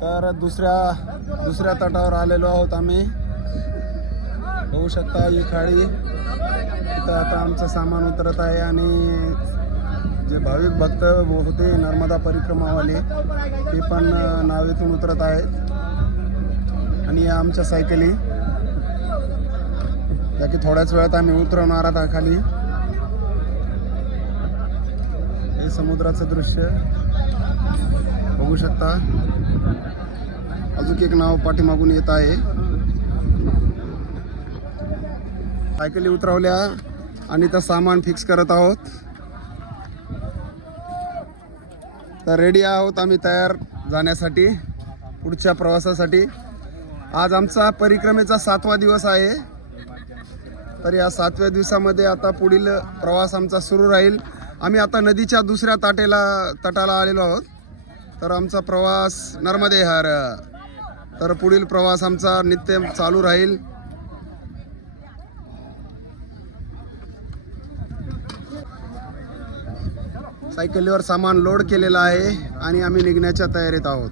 तर दुसऱ्या तटावर आलेलो आहोत आम्ही. बघू शकता ही खाडी. इथं आता आमचं सामान उतरत आहे आणि जे भाविक भक्त होते नर्मदा परिक्रमावाले ते पण नावेतून उतरत आहेत. आणि या आमच्या सायकली या की थोड्याच वेळात आम्ही उतरवणार आहोत खाली. हे समुद्राचं दृश्य बघू शकता. अजून एक नाव पाठीमागून येत आहे. सायकली उतरवल्या आणि तर सामान फिक्स करत आहोत. तर रेडी आहोत आम्ही तयार जाण्यासाठी पुढच्या प्रवासासाठी. आज आमचा परिक्रमेचा 7वा दिवस आहे. तर या 7व्या दिवसामध्ये आता पुढील प्रवास आमचा सुरू राहील. आम्ही आता नदीच्या दुसऱ्या तटाला आलेलो आहोत. तर आमचा प्रवास नर्मदे हर. तर पुढील प्रवास आमचा नित्य चालू राहील. सायकलीवर सामान लोड केलेला आहे आणि आम्ही निघण्याच्या तयारीत आहोत.